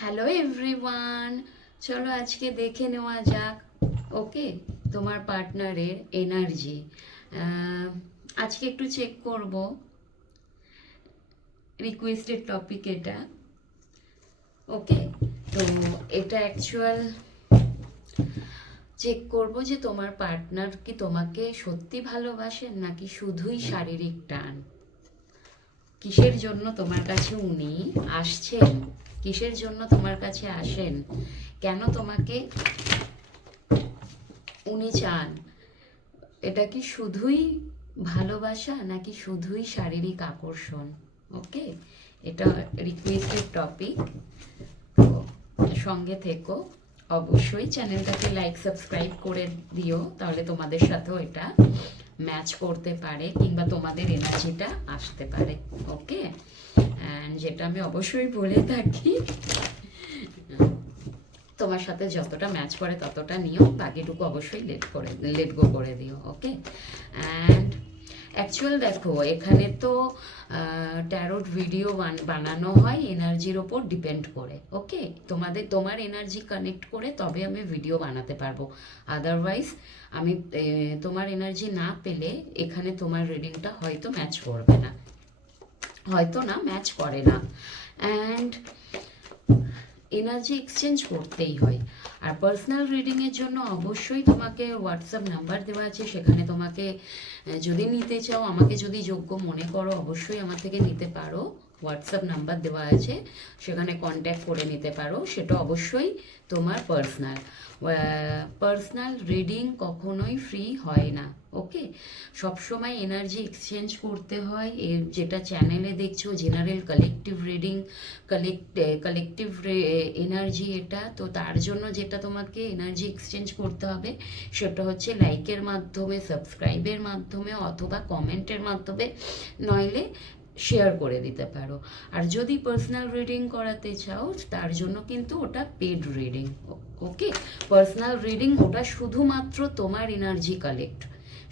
Hello everyone চলো আজকে দেখে নেওয়া যাক। ওকে তোমার পার্টনারের এনার্জি আজকে একটু চেক করব। রিকোয়েস্টেড টপিক এটা। ওকে তো এটা অ্যাকচুয়াল চেক করব যে তোমার পার্টনার কি তোমাকে সত্যি ভালোবাসেন নাকি শুধুই শারীরিক টান? কিসের জন্য তোমার কাছে উনি আসছেন? কিসের জন্য তোমার কাছে আসেন? কেন তোমাকে উনি চান? এটা কি শুধুই ভালোবাসা নাকি শুধুই শারীরিক আকর্ষণ? ওকে, এটা রিকোয়েস্টেড টপিক তো সঙ্গে থেকো। অবশ্যই চ্যানেলটাকে লাইক সাবস্ক্রাইব করে দিও, তাহলে তোমাদের সাথেও এটা ম্যাচ করতে পারে কিংবা তোমাদের এনার্জিটা আসতে পারে ওকে অ্যান্ড যেটা আমি অবশ্যই বলে থাকি, তোমার সাথে যতটা ম্যাচ করে ততটা নিও, বাকিটুকু অবশ্যই লেট করে লেট গো করে দিও ওকে অ্যান্ড অ্যাকচুয়াল দেখো, এখানে তো ট্যারোট ভিডিও বানানো হয় এনার্জির ওপর ডিপেন্ড করে ওকে তোমাদের, তোমার এনার্জি কানেক্ট করে তবে আমি ভিডিও বানাতে পারব। আদারওয়াইজ আমি তোমার এনার্জি না পেলে এখানে তোমার রিডিংটা হয়তো ম্যাচ করবে না। হয়তো না ম্যাচ করে না। অ্যান্ড এনার্জি এক্সচেঞ্জ করতেই হয়। আর পার্সোনাল রিডিংয়ের জন্য অবশ্যই তোমাকে হোয়াটসঅ্যাপ নাম্বার দেওয়া আছে। সেখানে তোমাকে যদি নিতে চাও, আমাকে যদি যোগ্য মনে করো, অবশ্যই আমার থেকে নিতে পারো। হোয়াটসঅ্যাপ নাম্বার দেওয়া আছে, সেখানে কন্ট্যাক্ট করে নিতে পারো, সেটা অবশ্যই তোমার পার্সোনাল পার্সোনাল রিডিং কখনোই ফ্রি হয় না ওকে সবসময় এনার্জি এক্সচেঞ্জ করতে হয়, এর যেটা চ্যানেলে দেখছ general collective reading collect collective energy এটা, তো তার জন্য যেটা তোমাকে এনার্জি এক্সচেঞ্জ করতে হবে, সেটা হচ্ছে লাইকের মাধ্যমে সাবস্ক্রাইবের মাধ্যমে, অথবা কমেন্টের মাধ্যমে, নইলে শেয়ার করে দিতে পারো। আর যদি পার্সোনাল রিডিং করাতে চাও, তার জন্য কিন্তু ওটা paid reading okay personal reading ওটা শুধুমাত্র তোমার এনার্জি কালেক্ট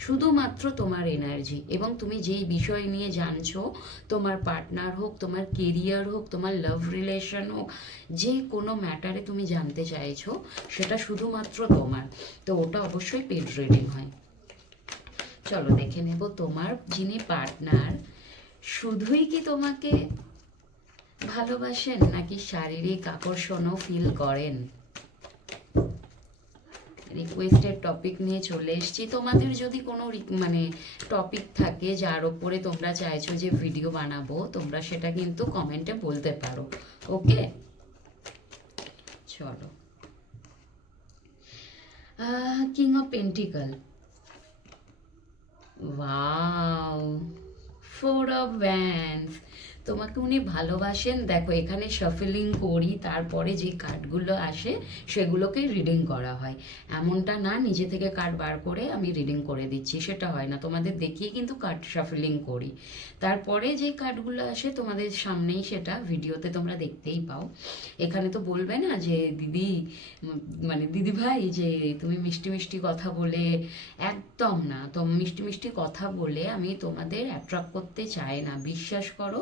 শুধুমাত্র তোমার এনার্জি এবং তুমি যেই বিষয় নিয়ে জানছো, তোমার পার্টনার হোক, তোমার কেরিয়ার হোক, তোমার লাভ রিলেশন হোক, যে কোনো ম্যাটারে তুমি জানতে চাইছো, সেটা শুধুমাত্র তোমার। তো ওটা অবশ্যই পেড রিডিং হয়। চলো দেখে নেব তোমার যিনি পার্টনার শুধুই কি তোমাকে ভালোবাসেন, নাকি শারীরিক আকর্ষণও ফিল করেন? রিকোয়েস্টেড টপিক নিয়ে চলে এসেছি। তোমাদের যদি কোনো মানে টপিক থাকে যার ওপরে তোমরা চাইছো যে ভিডিও বানাবো, তোমরা সেটা কিন্তু কমেন্টে বলতে পারো। ওকে চলো। King of pentacle wow four of wands তোমাকে উনি ভালোবাসেন। দেখো, এখানে শাফলিং করি, তারপরে যে কার্ডগুলো আসে, সেগুলোকে রিডিং করা হয়। এমনটা না, নিজে থেকে কার্ড বার করে আমি রিডিং করে দিচ্ছি, সেটা হয় না। তোমাদের দেখিয়ে কিন্তু কার্ড শাফলিং করি। তারপরে যে কার্ডগুলো আসে, তোমাদের সামনেই সেটা ভিডিওতে তোমরা দেখতেই পাও। এখানে তো বলবে না যে, দিদি মানে দিদি ভাই, যে তুমি মিষ্টি মিষ্টি কথা বলে, একদম না। তো মিষ্টি মিষ্টি কথা বলে আমি তোমাদের অ্যাট্রাক্ট করতে চাই না। বিশ্বাস করো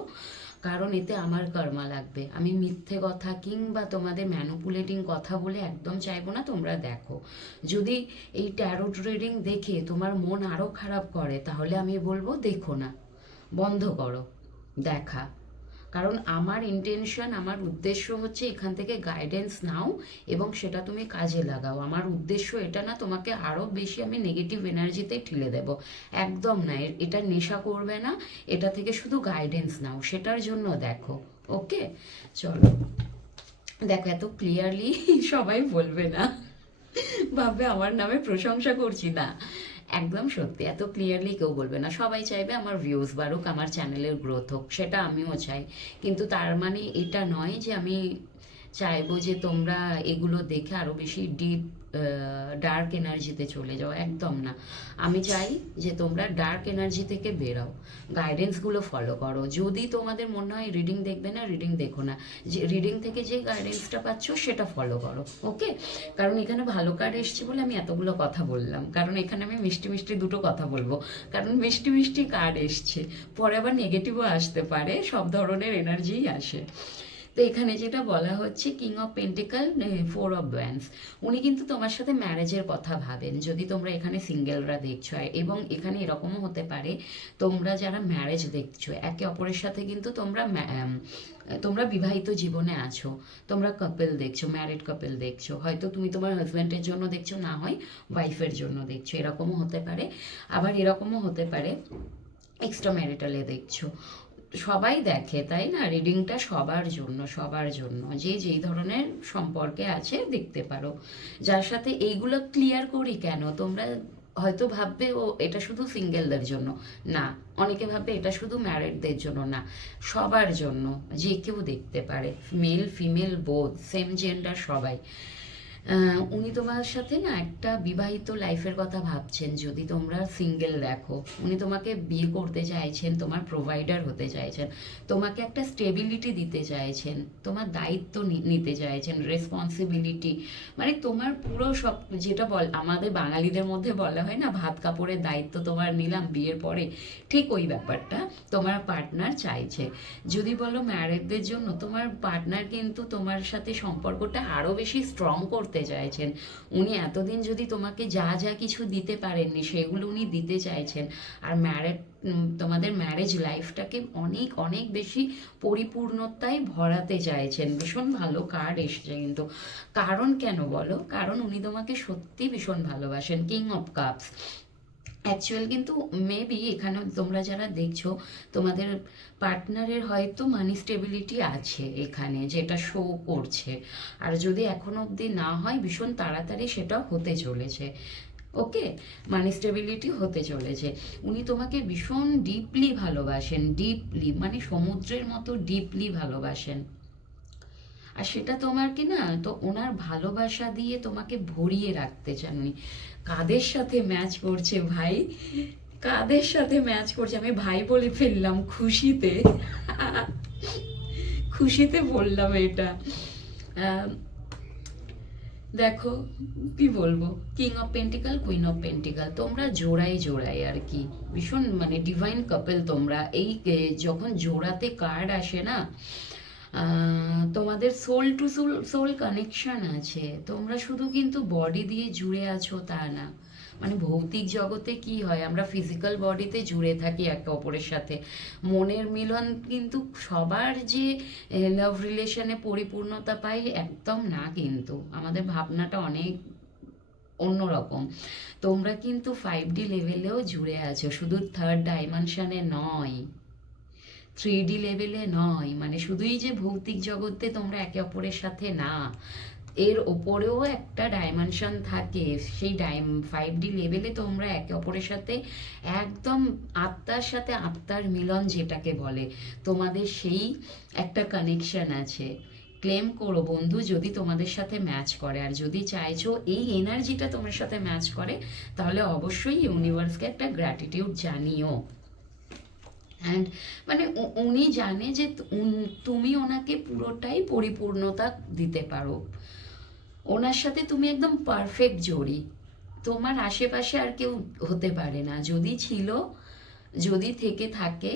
কারণ এতে আমার কর্মা লাগবে। আমি মিথ্যে কথা কিংবা তোমাদের ম্যানুপুলেটিং কথা বলে একদম চাইব না, তোমরা দেখো। যদি এই ট্যারোট রিডিং দেখে তোমার মন আরও খারাপ করে, তাহলে আমি বলব দেখো না। বন্ধ করো। দেখা। কারণ আমার ইন্টেনশন আমার উদ্দেশ্য হচ্ছে এখান থেকে গাইডেন্স নাও এবং সেটা তুমি কাজে লাগাও। আমার উদ্দেশ্য এটা না, তোমাকে আরও বেশি আমি নেগেটিভ এনার্জিতে ঠেলে দেব। একদম না এটা নেশা করবে না, এটা থেকে শুধু গাইডেন্স নাও, সেটার জন্য দেখো ওকে চলো। দেখো, এত ক্লিয়ারলি সবাই বলবে না। ভাববে আমার নামে প্রশংসা করছি না। একদম সত্যি, এত ক্লিয়ারলি কেউ বলবে না। সবাই চাইবে আমার ভিউজ বাড়ুক, আমার চ্যানেলের গ্রোথ হোক, সেটা আমিও চাই। কিন্তু তার মানে এটা নয় যে আমি চাইব যে তোমরা এগুলো দেখে আরও বেশি ডিপ ডার্ক এনার্জিতে চলে যাও, একদম না। আমি চাই যে তোমরা ডার্ক এনার্জি থেকে বেরাও। গাইডেন্সগুলো ফলো করো। যদি তোমাদের মনে হয় রিডিং দেখবে না রিডিং দেখো না। যে রিডিং থেকে যে গাইডেন্সটা পাচ্ছ, সেটা ফলো করো ওকে কারণ এখানে ভালো কার্ড এসছে বলে আমি এতগুলো কথা বললাম। কারণ এখানে আমি মিষ্টি মিষ্টি দুটো কথা বলব। কারণ মিষ্টি মিষ্টি কার্ড এসছে। পরে আবার নেগেটিভও আসতে পারে, সব ধরনের এনার্জিই আসে। তো এখানে যেটা বলা হচ্ছে king of pentacle four of bans উনি কিন্তু তোমার সাথে ম্যারেজের কথা ভাবেন। যদি তোমরা এখানে সিঙ্গেলরা দেখছ, এবং এখানে এরকমও হতে পারে, তোমরা যারা ম্যারেজ দেখছ, একে অপরের সাথে কিন্তু তোমরা তোমরা বিবাহিত জীবনে আছো। তোমরা কাপেল দেখছ ম্যারিড কাপেল দেখছ। হয়তো তুমি তোমার হাজব্যান্ডের জন্য দেখছ, না হয় ওয়াইফের জন্য দেখছ। এরকমও হতে পারে। আবার এরকমও হতে পারে এক্সট্রা ম্যারিটালে দেখছ। সবাই দেখে, তাই না? রিডিংটা সবার জন্য সবার জন্য। যে যেই ধরনের সম্পর্কে আছে, দেখতে পারো। যার সাথে এইগুলো ক্লিয়ার করি কেন? তোমরা হয়তো ভাববে, ও, এটা শুধু সিঙ্গেলদের জন্য। না, অনেকে ভাববে, এটা শুধু ম্যারিডদের জন্য না। সবার জন্য, যে কেউ দেখতে পারে। মেল ফিমেল বোধ সেম জেন্ডার সবাই। উনি তোমার সাথে না একটা বিবাহিত লাইফের কথা ভাবছেন। যদি তোমরা সিঙ্গেল দেখো, উনি তোমাকে বিয়ে করতে চাইছেন, তোমার প্রোভাইডার হতে চাইছেন, তোমাকে একটা স্টেবিলিটি দিতে চাইছেন, তোমার দায়িত্ব নিতে চাইছেন রেসপন্সিবিলিটি মানে তোমার পুরো সব, যেটা বল, আমাদের বাঙালিদের মধ্যে বলা হয় না, ভাত কাপড়ের দায়িত্ব তোমার নিলাম বিয়ের পরে, ঠিক ওই ব্যাপারটা তোমার পার্টনার চাইছে। যদি বলো ম্যারেজদের জন্য, তোমার পার্টনার কিন্তু তোমার সাথে সম্পর্কটা আরও বেশি স্ট্রং করতে চাইছেন। উনি এতদিন যদি তোমাকে যা যা কিছু দিতে পারেননি, সেগুলো উনি দিতে চাইছেন। আর ম্যারেড তোমাদের ম্যারেজ লাইফটাকে অনেক অনেক বেশি পরিপূর্ণতায় ভরাতে চাইছেন। ভীষণ ভালো কার্ড এসেছে কিন্তু। কারণ কেন বলো? কারণ উনি তোমাকে সত্যি ভীষণ ভালোবাসেন। কিং অফ কাপস অ্যাকচুয়াল কিন্তু মেবি এখানে তোমরা যারা দেখছ, তোমাদের পার্টনারের হয়তো মানি স্টেবিলিটি আছে এখানে, যেটা শো করছে। আর যদি এখন অবধি না হয়, ভীষণ তাড়াতাড়ি সেটা হতে চলেছে। ওকে মানি স্টেবিলিটি হতে চলেছে। উনি তোমাকে ভীষণ ডিপলি ভালোবাসেন ডিপলি মানে সমুদ্রের মতো ডিপলি ভালোবাসেন। আর সেটা তোমার কি না, তো ওনার ভালোবাসা দিয়ে তোমাকে ভরিয়ে রাখতে চান উনি কাদের সাথে ম্যাচ করছে ভাই? কাদের সাথে ম্যাচ করছে? আমি ভাই বলে ফেললাম খুশিতে। খুশিতে বললাম এটা। দেখো, কি বলব? King of pentacle queen of pentacle তোমরা জোড়াই জোড়াই আর কি। ভীষণ মানে ডিভাইন কাপেল তোমরা। এই যখন জোড়াতে কার্ড আসে না তোমাদের soul to soul soul connection আছে। তোমরা শুধু কিন্তু বডি দিয়ে জুড়ে আছো তা না। মানে ভৌতিক জগতে কি হয়, আমরা ফিজিক্যাল বডিতে জুড়ে থাকি একে অপরের সাথে। মনের মিলন কিন্তু সবার যে লাভ রিলেশনে পরিপূর্ণতা পাই একদম না কিন্তু। আমাদের ভাবনাটা অনেক অন্যরকম। তোমরা কিন্তু ফাইভ ডি লেভেলেও জুড়ে আছো, শুধু থার্ড ডাইমেনশনে নয়। থ্রি ডি লেভেলে নয়। মানে শুধুই যে ভৌতিক জগতে তোমরা একে অপরের সাথে না, এর ওপরেও একটা ডাইমেনশন থাকে। সেই ডাইম ফাইভ ডি লেভেলে তোমরা একে অপরের সাথে একদম আত্মার সাথে আত্মার মিলন যেটাকে বলে, তোমাদের সেই একটা কানেকশন আছে। ক্লেম করো বন্ধু, যদি তোমাদের সাথে ম্যাচ করে। আর যদি চাইছো এই এনার্জিটা তোমার সাথে ম্যাচ করে, তাহলে অবশ্যই ইউনিভার্সকে একটা গ্র্যাটিটিউড জানিও। অ্যান্ড মানে উনি জানে যে তুমি ওনাকে পুরোটাই পরিপূর্ণতা দিতে পারো। ওনার সাথে তুমি একদম পারফেক্ট জড়ি। তোমার আশেপাশে আর কেউ হতে পারে না। যদি ছিল, যদি থেকে থাকে,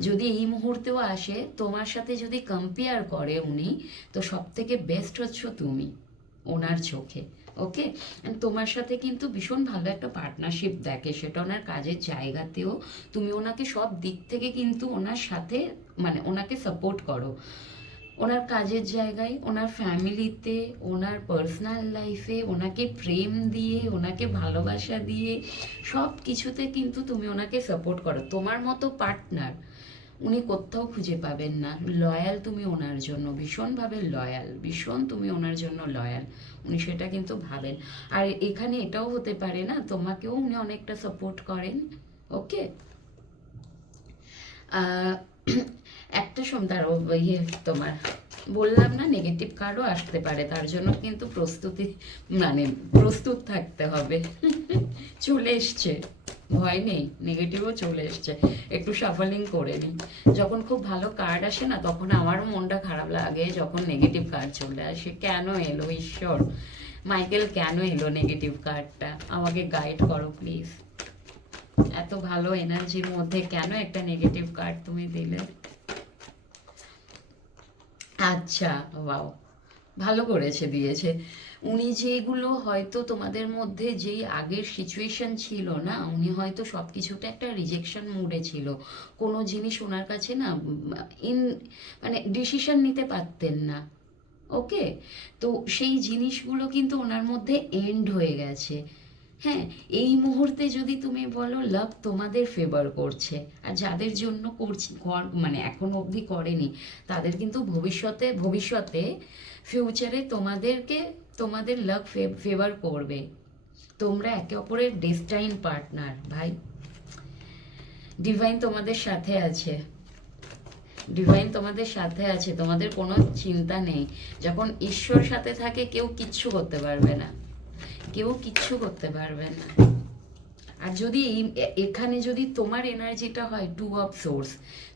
যদি এই মুহূর্তেও আসে, তোমার সাথে যদি কম্পেয়ার করে উনি, তো সব থেকে বেস্ট হচ্ছ তুমি, ওনার চোখে। ওকে তোমার সাথে কিন্তু ভীষণ ভালো একটা পার্টনারশিপ দেখে। সেটা ওনার কাজের জায়গাতেও তুমি ওনাকে সব দিক থেকে কিন্তু ওনার সাথে মানে ওনাকে সাপোর্ট করো। ওনার কাজের জায়গায়, ওনার ফ্যামিলিতে ওনার পার্সোনাল লাইফে ওনাকে প্রেম দিয়ে, ওনাকে ভালোবাসা দিয়ে সব কিছুতে কিন্তু তুমি ওনাকে সাপোর্ট করো। তোমার মতো পার্টনার উনি কোথাও খুঁজে পাবেন না। লয়াল তুমি ওনার জন্য, ভীষণভাবে লয়াল, ভীষণ তুমি ওনার জন্য লয়াল। উনি সেটা কিন্তু ভাবেন। আর এখানে এটাও হতে পারে না, তোমাকেও উনি অনেকটা সাপোর্ট করেন ওকে একটা সন্ধ্যার ইয়ে তোমার, বললাম না নেগেটিভ কার্ডও আসতে পারে, তার জন্য কিন্তু প্রস্তুতি মানে প্রস্তুত থাকতে হবে। চলে এসছে। ভয় নেই নেগেটিভও চলে এসছে। একটু সাফলিং করে নিই। যখন খুব ভালো কার্ড আসে না, তখন আমারও মনটা খারাপ লাগে যখন নেগেটিভ কার্ড চলে আসে। কেন এলো, ঈশ্বর? মাইকেল, কেন এলো নেগেটিভ কার্ডটা আমাকে গাইড করো প্লিজ এত ভালো এনার্জির মধ্যে কেন একটা নেগেটিভ কার্ড তুমি দিলে? আচ্ছা ওয়াও ভালো করেছে, দিয়েছে। উনি যেগুলো হয়তো তোমাদের মধ্যে যেই আগের সিচুয়েশন ছিল না, উনি হয়তো সব কিছুতে একটা রিজেকশন মুডে ছিল। কোনো জিনিস ওনার কাছে না ইন মানে ডিসিশন নিতে পারতেন না। ওকে তো সেই জিনিসগুলো কিন্তু ওনার মধ্যে এন্ড হয়ে গেছে। হ্যাঁ এই মুহূর্তে যদি তুমি বলো, লাভ তোমাদের ফেভার করছে। আর যাদের জন্য করছি, কর- মানে এখনও অবধি করেনি, তাদের কিন্তু ভবিষ্যতে ভবিষ্যতে ফিউচারে তোমাদেরকে, তোমাদের লাভ ফেভার করবে। তোমরা একে অপরের ডেস্টাইন পার্টনার ভাই। ডিভাইন তোমাদের সাথে আছে। ডিভাইন তোমাদের সাথে আছে, তোমাদের কোনো চিন্তা নেই। যখন ঈশ্বর সাথে থাকে, কেউ কিচ্ছু করতে পারবে না। কেউ কিচ্ছু করতে পারবে না। আর যদি এখানে যদি তোমার এনার্জিটা হয় টু অফ সোর্স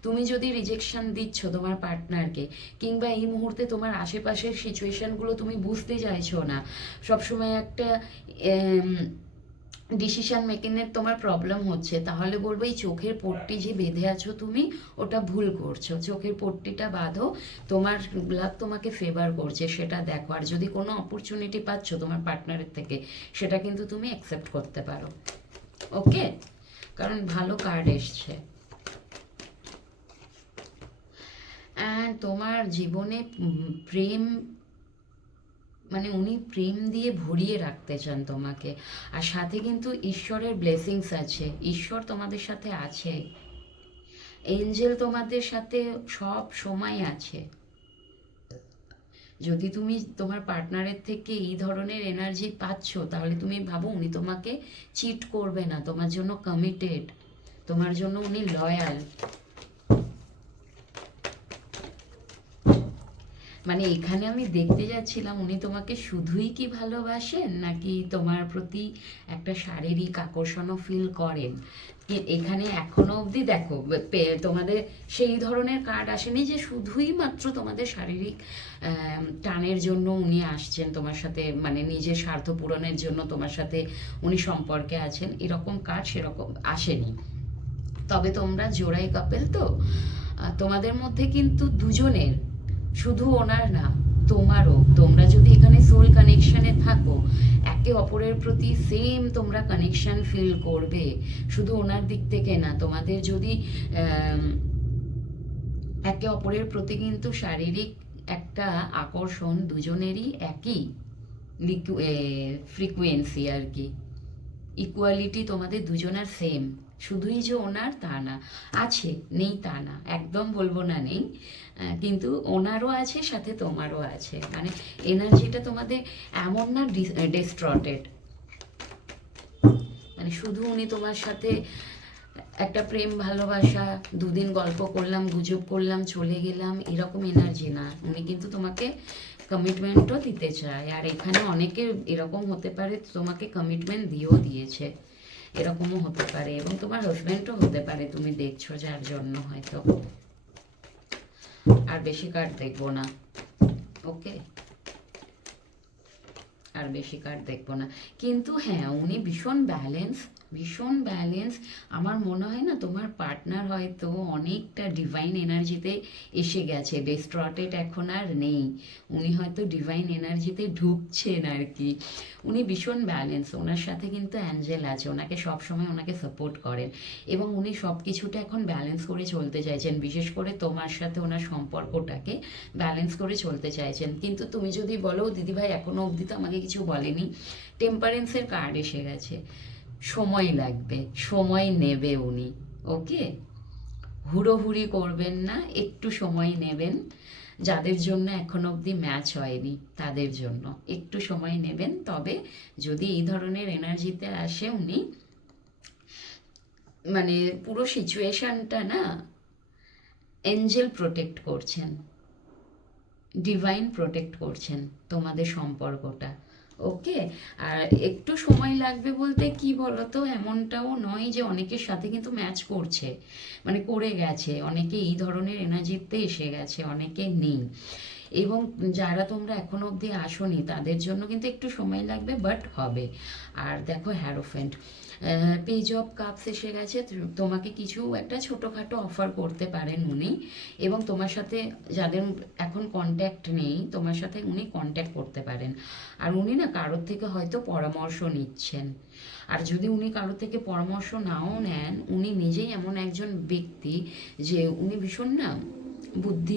তুমি যদি রিজেকশন দিচ্ছ তোমার পার্টনারকে কিংবা এই মুহূর্তে তোমার আশেপাশের সিচুয়েশনগুলো তুমি বুঝতে চাইছো না, সবসময় একটা ডিসিশন মেকিংয়ের তোমার প্রবলেম হচ্ছে, তাহলে বলব এই চোখের পট্টি যে বেঁধে আছো তুমি, ওটা ভুল করছ। চোখের পট্টিটা বাঁধো, তোমার লাভ তোমাকে ফেভার করছে, সেটা দেখো। আর যদি কোনো অপরচুনিটি পাচ্ছ তোমার পার্টনারের থেকে, সেটা কিন্তু তুমি অ্যাকসেপ্ট করতে পারো। ওকে কারণ ভালো কার্ড এসছে। তোমার জীবনে প্রেম মানে উনি প্রেম দিয়ে ভরিয়ে রাখতে চান তোমাকে। আর সাথে কিন্তু ঈশ্বরের ব্লেসিংস আছে। ঈশ্বর তোমাদের সাথে আছে। এঞ্জেল তোমাদের সাথে সব সময় আছে। যদি তুমি তোমার পার্টনারের থেকে এই ধরনের এনার্জি পাচ্ছ, তাহলে তুমি ভাবো উনি তোমাকে চিট করবে না। তোমার জন্য কমিটেড তোমার জন্য উনি লয়াল মানে এখানে আমি দেখতে যাচ্ছিলাম উনি তোমাকে শুধুই কি ভালোবাসেন নাকি তোমার প্রতি একটা শারীরিক আকর্ষণও ফিল করেন? এখানে এখনও অবধি দেখো তোমাদের সেই ধরনের কার্ড আসেনি যে শুধুই মাত্র তোমাদের শারীরিক টানের জন্য উনি আসছেন, তোমার সাথে মানে নিজের স্বার্থ পূরণের জন্য তোমার সাথে উনি সম্পর্কে আছেন, এরকম কার্ড সেরকম আসেনি। তবে তোমরা জোড়াই কাপেল তো তোমাদের মধ্যে কিন্তু দুজনের শুধু ওনার না, তোমারও। তোমরা যদি এখানে সোল কানেকশনে থাকো, একে অপরের প্রতি সেম তোমরা কানেকশন ফিল করবে। শুধু ওনার দিক থেকে না, তোমাদের যদি একে অপরের প্রতি কিন্তু শারীরিক একটা আকর্ষণ দুজনেরই একই ফ্রিকুয়েন্সি আর কি। ইকুয়ালিটি তোমাদের দুজনের সেম শুধুই যে ওনার তা না। আছে, নেই তা না। একদম বলব না নেই। আহ, কিন্তু ওনারও আছে সাথে তোমারও আছে। মানে এনার্জিটা তোমাদের এমন না ডিস্ট্রটেড মানে শুধু উনি তোমার সাথে একটা প্রেম ভালোবাসা দুদিন গল্প করলাম গুজব করলাম চলে গেলাম এরকম এনার্জি না। উনি কিন্তু তোমাকে কমিটমেন্টও দিতে চায়। আর এখানে অনেকে এরকম হতে পারে তোমাকে কমিটমেন্ট দিয়েও দিয়েছে। এরকমও হতে পারে এবং তোমার হাজব্যান্ডও হতে পারে তুমি দেখছ যার জন্য হয়তো। আর বেশি কার্ড দেখব না। ওকে? আর বেশি কার্ড দেখব না। কিন্তু হ্যাঁ উনি ভীষণ ব্যালেন্স ভীষণ ব্যালেন্স আমার মনে হয় না তোমার পার্টনার হয়তো অনেকটা ডিভাইন এনার্জিতে এসে গেছে। ডিস্ট্রটেড এখন আর নেই। উনি হয়তো ডিভাইন এনার্জিতে ঢুকছেন আর কি। উনি ভীষণ ব্যালেন্স ওনার সাথে কিন্তু অ্যাঞ্জেল আছে। ওনাকে সবসময় ওনাকে সাপোর্ট করেন। এবং উনি সব কিছুটা এখন ব্যালেন্স করে চলতে চাইছেন। বিশেষ করে তোমার সাথে ওনার সম্পর্কটাকে ব্যালেন্স করে চলতে চাইছেন। কিন্তু তুমি যদি বলো দিদিভাই, এখনও অবধি তো আমাকে কিছু বলেনি। টেম্পারেন্সের কার্ড এসে গেছে। সময় লাগবে, সময় নেবে উনি, ওকে? হুড়োহুড়ি করবেন না, একটু সময় নেবেন। যাদের জন্য এখন অবধি ম্যাচ হয়নি, তাদের জন্য একটু সময় নেবেন। তবে যদি এই ধরনের এনার্জিতে আসে উনি মানে পুরো সিচুয়েশনটা না এঞ্জেল প্রোটেক্ট করছেন ডিভাইন প্রোটেক্ট করছেন তোমাদের সম্পর্কটা। ওকে? আর একটু সময় লাগবে বলতে কি বলতো? এমনটাও নয় যে অনেকের সাথে কিন্তু ম্যাচ করছে। মানে করে গেছে। অনেকে এই ধরনের এনার্জিতে এসে গেছে, অনেকে নেই। এবং যারা তোমরা এখনও অবধি আসোনি, তাদের জন্য কিন্তু একটু সময় লাগবে বাট হবে। আর দেখো হ্যারোফেন্ট পেজ অফ কাপস এসে গেছে। তোমাকে কিছু একটা ছোটোখাটো অফার করতে পারেন উনি। এবং তোমার সাথে যাদের এখন কন্ট্যাক্ট নেই, তোমার সাথে উনি কন্ট্যাক্ট করতে পারেন। আর উনি না কারোর থেকে হয়তো পরামর্শ নিচ্ছেন। আর যদি উনি কারোর থেকে পরামর্শ নাও নেন, উনি নিজেই এমন একজন ব্যক্তি যে উনি ভীষণ না বুদ্ধি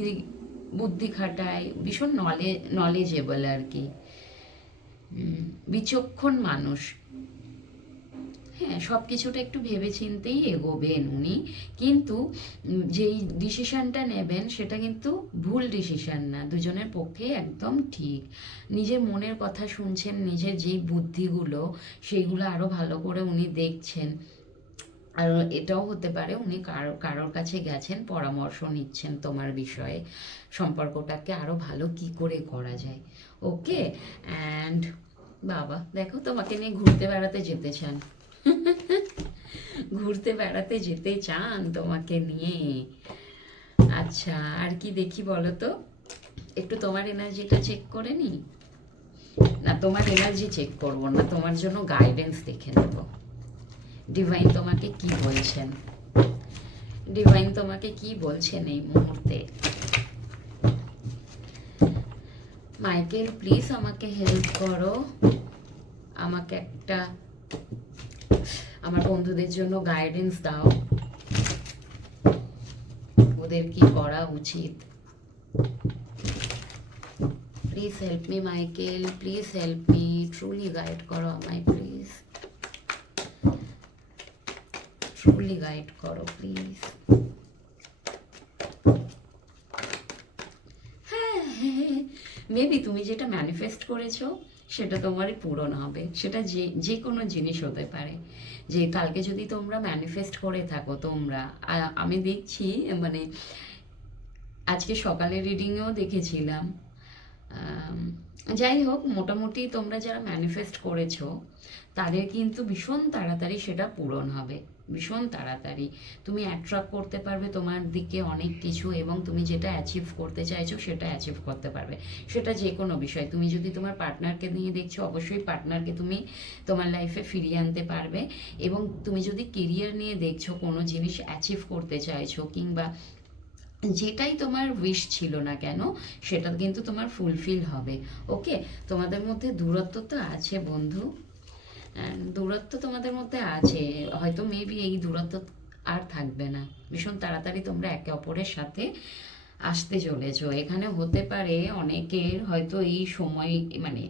বুদ্ধি খাটায়, ভীষণ নলে নলেজেবল আর কি। বিচক্ষণ মানুষ। হ্যাঁ সব কিছুটা একটু ভেবে চিন্তেই এগোবেন উনি। কিন্তু যেই ডিসিশানটা নেবেন, সেটা কিন্তু ভুল ডিসিশন না। দুজনের পক্ষে একদম ঠিক। নিজের মনের কথা শুনছেন, নিজের যেই বুদ্ধিগুলো, সেইগুলো আরও ভালো করে উনি দেখছেন। আর এটাও হতে পারে উনি কারও, কারোর কাছে গেছেন, পরামর্শ নিচ্ছেন তোমার বিষয়ে, সম্পর্কটাকে আরও ভালো কি করে করা যায়। ওকে অ্যান্ড বাবা, দেখো তোমাকে নিয়ে ঘুরতে বেড়াতে যেতে চান। ঘুরতে বেড়াতে যেতে চান তোমাকে নিয়ে। আচ্ছা আর কি দেখি বলো তো একটু তোমার এনার্জিটা চেক করে নি? না, তোমার এনার্জি চেক করব না, তোমার জন্য গাইডেন্স দেখে নেব। ডিভাইন তোমাকে কি বলছেন? ডিভাইন তোমাকে কি বলছেন এই মুহূর্তে? মাইকেল প্লিজ আমাকে হেল্প করো। আমাকে একটা, আমার বন্ধুদের জন্য গাইডেন্স দাও। ওদের কি করা উচিত? Please help me Michael please help me truly guide করো আমায় প্লিজ ট্রুলি গাইড করো প্লিজ হ্যাঁ মেবি তুমি যেটা ম্যানিফেস্ট করেছ, সেটা তোমারই পূরণ হবে। সেটা যে যে কোনো জিনিস হতে পারে। যে কালকে যদি তোমরা ম্যানিফেস্ট করে থাকো, তোমরা আমি দেখছি মানে আজকে সকালে রিডিংয়েও দেখেছিলাম। যাই হোক, মোটামুটি তোমরা যারা ম্যানিফেস্ট করেছ, তাদের কিন্তু ভীষণ তাড়াতাড়ি সেটা পূরণ হবে। ভীষণ তাড়াতাড়ি। তুমি অ্যাট্রাক্ট করতে পারবে তোমার দিকে অনেক কিছু এবং তুমি যেটা অ্যাচিভ করতে চাইছো সেটা অ্যাচিভ করতে পারবে। সেটা যে কোনো বিষয়। তুমি যদি তোমার পার্টনারকে নিয়ে দেখছ, অবশ্যই পার্টনারকে তুমি তোমার লাইফে ফিরিয়ে আনতে পারবে এবং তুমি যদি কেরিয়ার নিয়ে দেখছ, কোনো জিনিস অ্যাচিভ করতে চাইছো কিংবা যেটাই তোমার উইশ ছিল না কেন, সেটা কিন্তু তোমার ফুলফিল হবে। ওকে তোমাদের মধ্যে দূরত্ব তো আছে বন্ধু। দূরত্ব তোমাদের মধ্যে আছে। হয়তো মেবি এই দূরত্ব আর থাকবে না। ভীষণ তাড়াতাড়ি তোমরা একে অপরের সাথে আসতে চলেছো। এখানে হতে পারে অনেকের হয়তো এই সময় মানে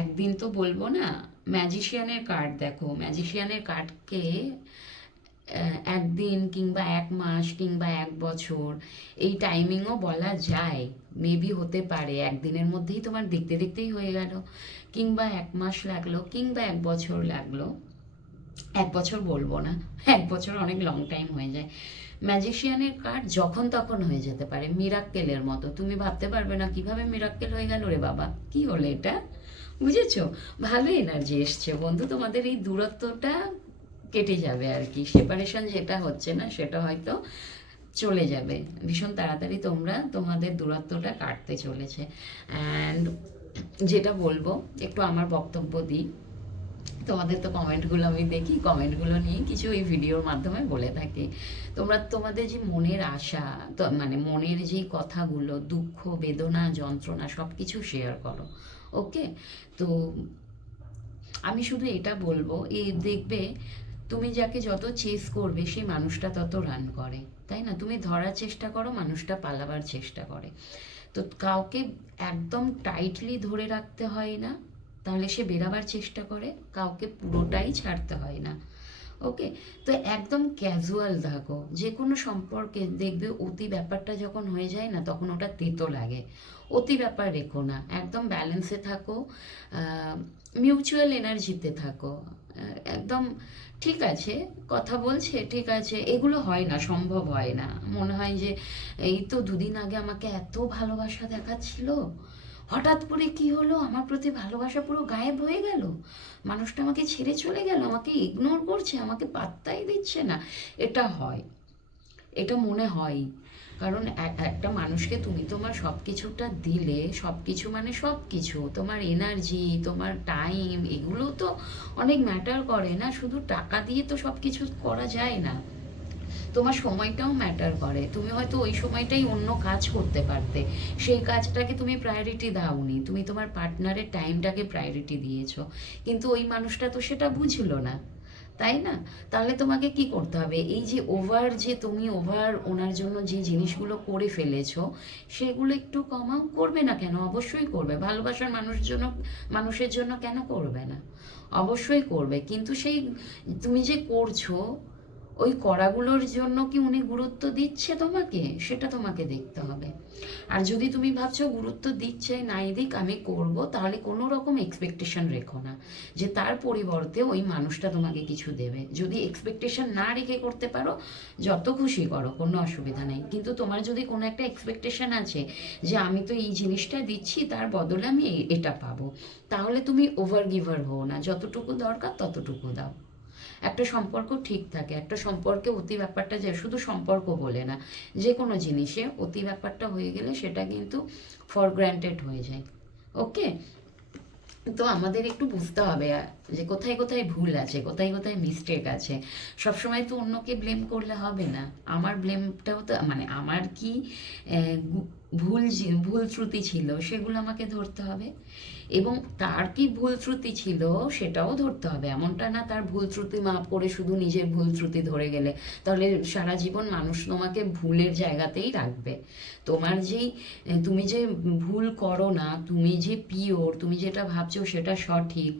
একদিন তো বলব না ম্যাজিশিয়ানের কার্ড দেখো। ম্যাজিশিয়ানের কার্ডকে একদিন কিংবা এক মাস কিংবা এক বছর, এই টাইমিংও বলা যায়। মেবি হতে পারে, একদিনের মধ্যেই তোমার দেখতে দেখতেই হয়ে গেল, কিংবা এক মাস লাগল, কিংবা এক বছর লাগল, এক বছর বলব না, এক বছর অনেক লং টাইম হয়ে যায়। ম্যাজিশিয়ানের কার্ড যখন তখন হয়ে যেতে পারে মিরাক্কেলের মতো। তুমি ভাবতে পারবে না কীভাবে মিরাক্কেল হয়ে গেল রে বাবা, কি হলো এটা? বুঝেছ? ভালো এনার্জি এসছে বন্ধু, তোমাদের এই দূরত্বটা কেটে যাবে আর কি। সেপারেশন যেটা হচ্ছে না, সেটা হয়তো চলে যাবে। ভীষণ তাড়াতাড়ি তোমরা তোমাদের দূরত্বটা কাটতে চলেছে। অ্যান্ড যেটা বলব, একটু আমার বক্তব্য দিই। তোমাদের তো কমেন্টগুলো আমি দেখি, কমেন্টগুলো নিয়ে কিছু এই ভিডিওর মাধ্যমে বলে থাকি। তোমরা, তোমাদের যে মনের আশা মানে মনের যে কথাগুলো, দুঃখ, বেদনা, যন্ত্রণা সব কিছু শেয়ার করো ওকে তো আমি শুধু এটা বলব, এই দেখবে, তুমি যাকে যত চেস করবে, সেই মানুষটা তত রান করে। তাই না? তুমি ধরার চেষ্টা করো, মানুষটা পালাবার চেষ্টা করে। তো কাউকে একদম টাইটলি ধরে রাখতে হয় না, তাহলে সে বেরাবার চেষ্টা করে, কাউকে পুরোটাই ছাড়তে হয় না। ওকে? তো একদম ক্যাজুয়াল থাকো যে কোনো সম্পর্কে দেখবে অতি ব্যাপারটা যখন হয়ে যায় না, তখন ওটা তেতো লাগে। অতি ব্যাপার রেখো না, একদম ব্যালেন্সে থাকো মিউচুয়াল এনার্জিতে থাকো। একদম ঠিক আছে, কথা বলছে, ঠিক আছে, এগুলো হয় না, সম্ভব হয় না। মনে হয় যে এই তো দুদিন আগে আমাকে এত ভালোবাসা দেখাচ্ছিল, হঠাৎ করে কি হলো? আমার প্রতি ভালোবাসা পুরো গায়েব হয়ে গেল। মানুষটা আমাকে ছেড়ে চলে গেল, আমাকে ইগনোর করছে, আমাকে পাত্তাই দিচ্ছে না। এটা হয়, এটা মনে হয়। কারণ একটা মানুষকে তুমি তোমার সব কিছুটা দিলে সব কিছু মানে সব কিছু তোমার এনার্জি তোমার টাইম এগুলো তো অনেক ম্যাটার করে না। শুধু টাকা দিয়ে তো সব কিছু করা যায় না। তোমার সময়টাও ম্যাটার করে। তুমি হয়তো ওই সময়টাই অন্য কাজ করতে পারতে। সেই কাজটাকে তুমি প্রায়োরিটি দাওনি। তুমি তোমার পার্টনারের টাইমটাকে প্রায়োরিটি দিয়েছ। কিন্তু ওই মানুষটা তো সেটা বুঝলো না। তাই না? তাহলে তোমাকে কি করতে হবে? এই যে ওভার যে তুমি ওভার ওনার জন্য যে জিনিসগুলো করে ফেলেছ, সেগুলো একটু কমাও, করবে না কেন? অবশ্যই করবে। ভালোবাসার মানুষ জন্য, মানুষের জন্য কেন করবে না? অবশ্যই করবে। কিন্তু সেই, তুমি যে করছ ওই করাগুলোর জন্য কি উনি গুরুত্ব দিচ্ছে তোমাকে? সেটা তোমাকে দেখতে হবে। আর যদি তুমি ভাবছ গুরুত্ব দিচ্ছে, নাই দিক, আমি করব, তাহলে কোনো রকম এক্সপেকটেশন রেখো না যে তার পরিবর্তে ওই মানুষটা তোমাকে কিছু দেবে। যদি এক্সপেকটেশন না রেখে করতে পারো, যত খুশি করো, কোনো অসুবিধা নেই। কিন্তু তোমার যদি কোনো একটা এক্সপেকটেশন আছে যে আমি তো এই জিনিসটা দিচ্ছি, তার বদলে আমি এটা পাবো। তাহলে তুমি ওভার গিভার হও না। যতটুকু দরকার ততটুকু দাও। একটা সম্পর্ক ঠিক থাকে, একটা সম্পর্কে অতি ব্যাপারটা যে, শুধু সম্পর্ক বলে না, যে কোনো জিনিসে অতি ব্যাপারটা হয়ে গেলে সেটা কিন্তু ফর গ্র্যান্টেড হয়ে যায়। ওকে তো আমাদের একটু বুঝতে হবে যে কোথায় কোথায় ভুল আছে, কোথায় কোথায় মিস্টেক আছে। সবসময় তো অন্যকে ব্লেম করলে হবে না। আমার ব্লেমটাও তো মানে আমার কি ভুল ভুল ত্রুটি ছিল, সেগুলো আমাকে ধরতে হবে। এবং তার কি ভুল ত্রুটি ছিল সেটাও ধরতে হবে। এমনটা না তার ভুল ত্রুটি মাপ করে শুধু নিজের ভুল ত্রুটি ধরে গেলে। তাহলে সারা জীবন মানুষ তোমাকে ভুলের জায়গাতেই রাখবে। তোমার যেই তুমি যে ভুল করো না, তুমি যে পিওর, তুমি যেটা ভাবছ সেটা সঠিক,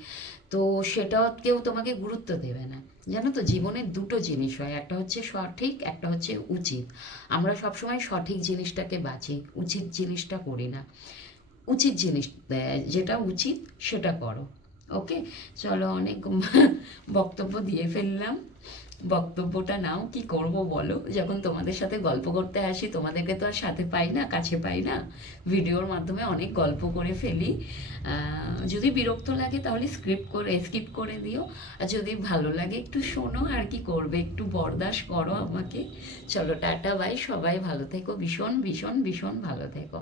তো সেটাও কেউ তোমাকে গুরুত্ব দেবে না। জানো তো, জীবনে দুটো জিনিস হয়, একটা হচ্ছে সঠিক, একটা হচ্ছে উচিত। আমরা সবসময় সঠিক জিনিসটাকে বাঁচি, উচিত জিনিসটা করি না। উচিত জিনিস যেটা উচিত সেটা করো। ওকে চলো অনেক বক্তব্য দিয়ে ফেললাম। বক্তব্যটা নাও, কি করব বলো? যখন তোমাদের সাথে গল্প করতে আসি, তোমাদেরকে তো আর সাথে পাই না, কাছে পাই না। ভিডিওর মাধ্যমে অনেক গল্প করে ফেলি। যদি বিরক্ত লাগে তাহলে স্ক্রিপ্ট করে, স্কিপ করে দিও। আর যদি ভালো লাগে একটু শোনো, আর কি করবে? একটু বরদাস্ত করো আমাকে। চলো, টাটা বাই সবাই ভালো থেকো, ভীষণ ভীষণ ভীষণ ভালো থেকো।